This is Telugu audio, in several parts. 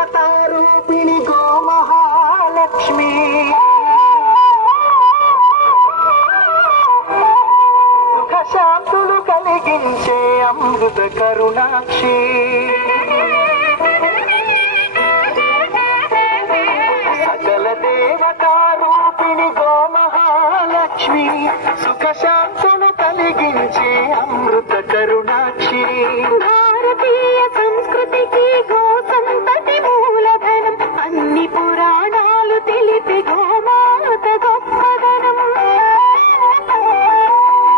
దేవతారూపిణి గోమహాలక్ష్మి సుఖ శాంతులు కలిగించే అమృత కరుణాక్షి సకల దేవతారూపిణి గోమహాలక్ష్మి సుఖ శాంతులు కలిగించే అమృత కరుణాక్షి భారతీయ సంస్కృతికి గో సంతతి మూలధనం అన్ని పురాణాలు తెలిపే గోమాత గొప్పదనం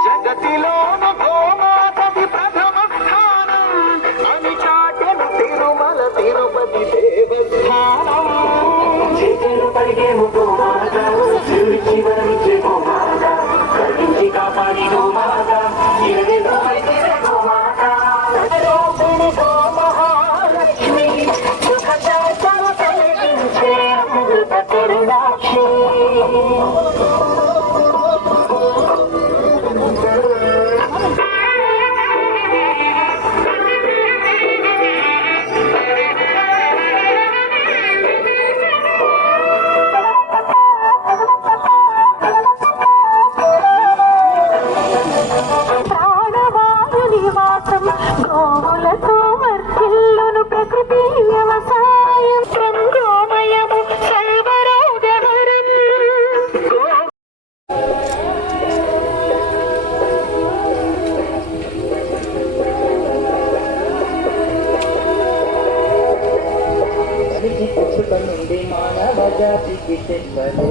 జగతిలోన గోమాతది ప్రథమ స్థానం అని చాటెను తిరుమల తిరుపతి దేవస్థానం చేతులు పడిగేము గోమాత చిరుచి వరించే గోమాత కరించి కాపాడి గోమాత ఇరవేదో అయితే గోమాత గోమహాలక్ష్మి సుఖ శాంతులు కలిగించే అమృత కరుణాక్షి ప్రాణవాయు నివాసం గోవులతో వర్ధిల్లును ప్రకృతి వ్యవసాయం గోమయము సర్వరోగహరం పుట్టుక నుండి మానవ జాతికి తెప్పలు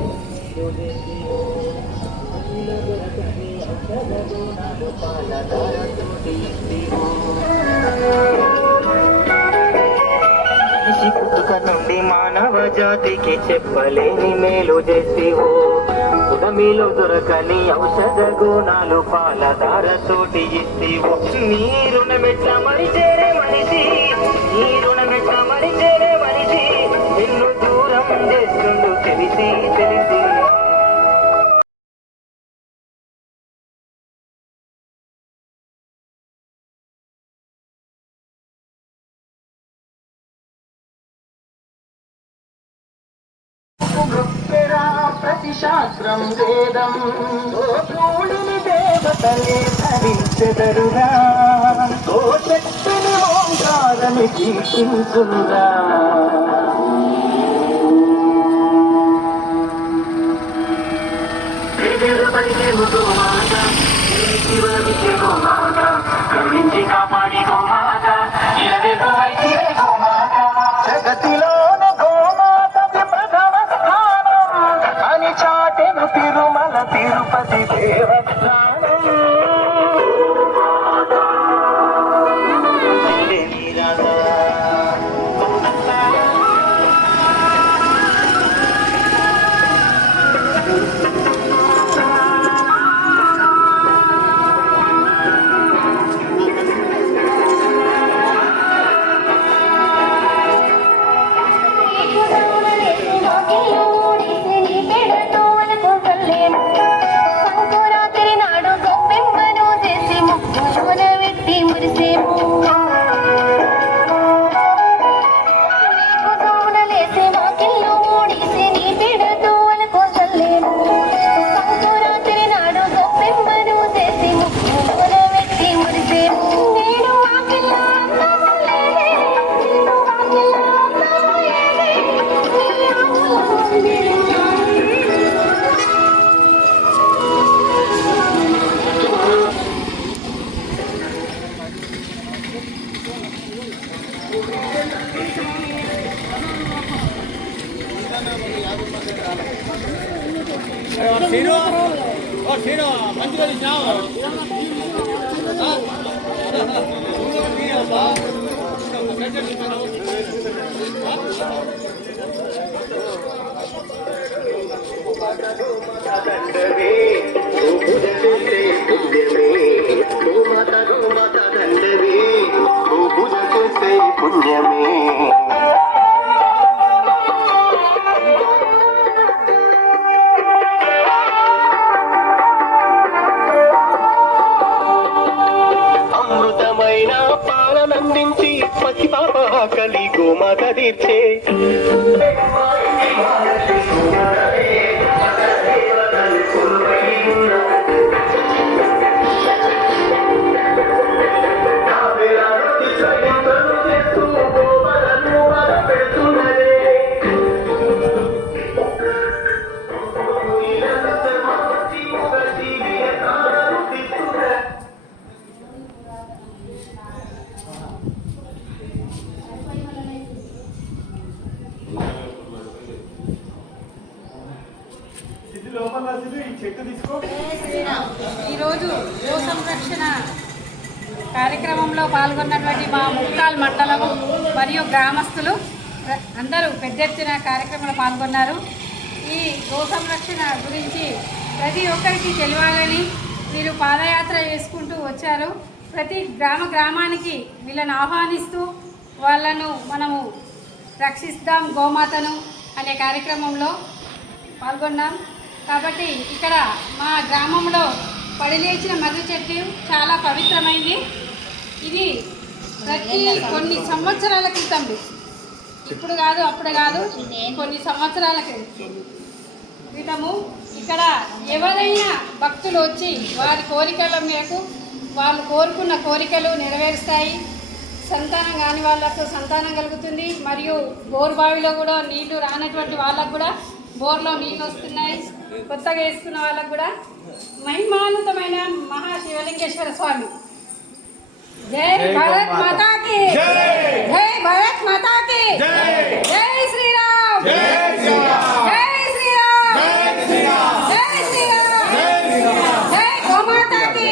పుట్టుక నుండి మానవ జాతికి చెప్పలేని మేలు చేసేవో ఉదమిలో దొరకని ఔషధ గుణాలు పాలధారతోటి ఇస్తేవో నీ రుణమెట్ట మరిచేరే మనిషి నీ రుణమెట్ట మరిచేరే మనిషి నిన్ను దూరం చేస్తుండు తెలిసి తెలిసి ప్రతి శాస్త్రం వేదం ధూళిని దేవతలే ధరించెదరురా ఓ శక్తిని ఓంకారని కీర్తించురా కరుణించి కాపాడి గోమాత ఇరవేదో అయితే గోమాత జగతిలోన గోమాతది ప్రథమ స్థానం అని చాటెను తిరుమల తిరుపతి దేవస్థానం సంకురాత్రి నాడు గొప్పెమ్మను చేసి ముక్కున వెట్టి మురిసేము లేసి మాకిల్లు ఊడిసి నీ బిడతో అనుకో చల్లేము సంకురాత్రి నాడు గొప్పెమ్మను చేసి ముక్కున వెట్టి మురిసేము నేడు వాకిల్ల అందము లేదే నేడు వాకిల్ల అందము లేదే మంచిగా దండవే పూజ చేసే పుణ్యమే గోమాత గోమాత దండవే పూజ చేసే పుణ్యమే అమృతమైన పాలనందించి పసిపాప ఆకలి గోమాతదే తీర్చే ఈరోజు గో సంరక్షణ కార్యక్రమంలో పాల్గొన్నటువంటి మా ముక్కాల్ మండలము మరియు గ్రామస్తులు అందరూ పెద్ద ఎత్తున కార్యక్రమంలో పాల్గొన్నారు. ఈ గో సంరక్షణ గురించి ప్రతి ఒక్కరికి తెలియాలని వీరు పాదయాత్ర చేసుకుంటూ వచ్చారు. ప్రతి గ్రామానికి వీళ్ళని ఆహ్వానిస్తూ వాళ్ళను మనము రక్షిస్తాం గోమాతను అనే కార్యక్రమంలో పాల్గొన్నాం. కాబట్టి ఇక్కడ మా గ్రామంలో పడిలేచిన మర్రి చెట్టు చాలా పవిత్రమైంది. ఇది కొన్ని సంవత్సరాల క్రితం, ఇప్పుడు కాదు అప్పుడు కాదు, కొన్ని సంవత్సరాల క్రితము ఇక్కడ ఎవరైనా భక్తులు వచ్చి వారి కోరికల మేరకు వాళ్ళు కోరుకున్న కోరికలు నెరవేరుస్తాయి. సంతానం కాని వాళ్ళకు సంతానం కలుగుతుంది. మరియు బోర్ బావిలో కూడా నీళ్లు రానటువంటి వాళ్ళకు కూడా బోర్లో నీళ్ళు వస్తున్నాయి. కొత్తగా వేసుకున్న వాళ్ళకు కూడా మహిమాన్వితమైన మహాశివలింగేశ్వర స్వామి. జై భారత్ మాతాకి, జై భారత్ మాతాకి, జై శ్రీరామ్, జై శ్రీరామ్, జై శ్రీరామ్, జై గోమాతాకి,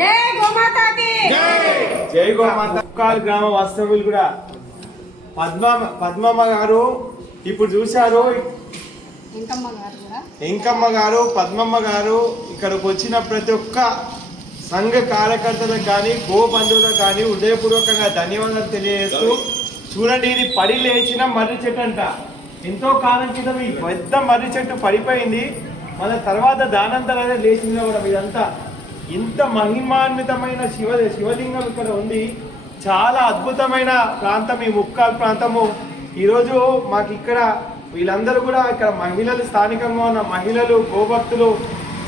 జై గోమాతాకి, జై గోమాత. ముక్కాల్ గ్రామ వాస్తవ్యులు కూడా పద్మమ్మ గారు ఇప్పుడు చూశారు, ఇంకమ్మ గారు, పద్మమ్మ గారు ఇక్కడికి వచ్చిన ప్రతి ఒక్క సంఘ కార్యకర్తలకు కానీ గో బంధువులకు కానీ హృదయపూర్వకంగా ధన్యవాదాలు తెలియజేస్తూ, చూడండి ఇది పడి లేచిన మర్రి చెట్టు అంట. ఎంతో కాలం క్రితం ఈ పెద్ద మర్రి చెట్టు పడిపోయింది, మన తర్వాత దానంతరానే లేచింది కూడా. ఇదంతా ఇంత మహిమాన్వితమైన శివలింగం ఇక్కడ ఉంది. చాలా అద్భుతమైన ప్రాంతం ఈ ముక్కాల్ ప్రాంతము. ఈరోజు మాకు ఇక్కడ వీళ్ళందరూ కూడా ఇక్కడ మహిళలు, స్థానికంగా ఉన్న మహిళలు, గోభక్తులు,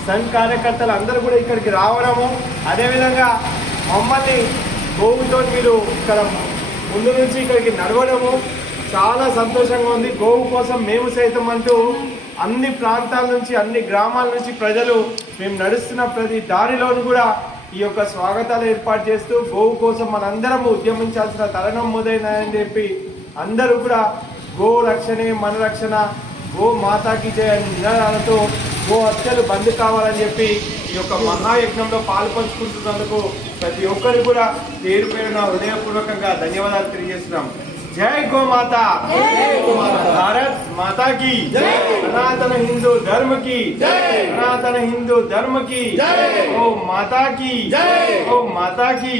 సంఘ కార్యకర్తలు అందరూ కూడా ఇక్కడికి రావడము, అదేవిధంగా మమ్మల్ని గోవుతో మీరు ఇక్కడ ముందు నుంచి ఇక్కడికి నడవడము చాలా సంతోషంగా ఉంది. గోవు కోసం మేము సైతం అంటూ అన్ని ప్రాంతాల నుంచి, అన్ని గ్రామాల నుంచి ప్రజలు మేము నడుస్తున్న ప్రతి దారిలోనూ కూడా ఈ యొక్క స్వాగతాలు ఏర్పాటు చేస్తూ గోవు కోసం మనందరం ఉద్యమించాల్సిన తరుణం మొదలైందని చెప్పి అందరూ కూడా గో రక్షణే మన రక్షణ, గో మాతాకి జయ అనే నినాదాలతో గో హత్యలు బంద్ కావాలని చెప్పి ఈ యొక్క మహాయజ్ఞంలో పాల్పంచుకుంటున్నందుకు ప్రతి ఒక్కరు కూడా పేరు పేరున హృదయపూర్వకంగా ధన్యవాదాలు తెలియజేస్తున్నాం. జై గోమాత, భారత్ మాతా की सनातन हिंदू धर्म की, सनातन हिंदू धर्म की, गो माता की, गो माता की।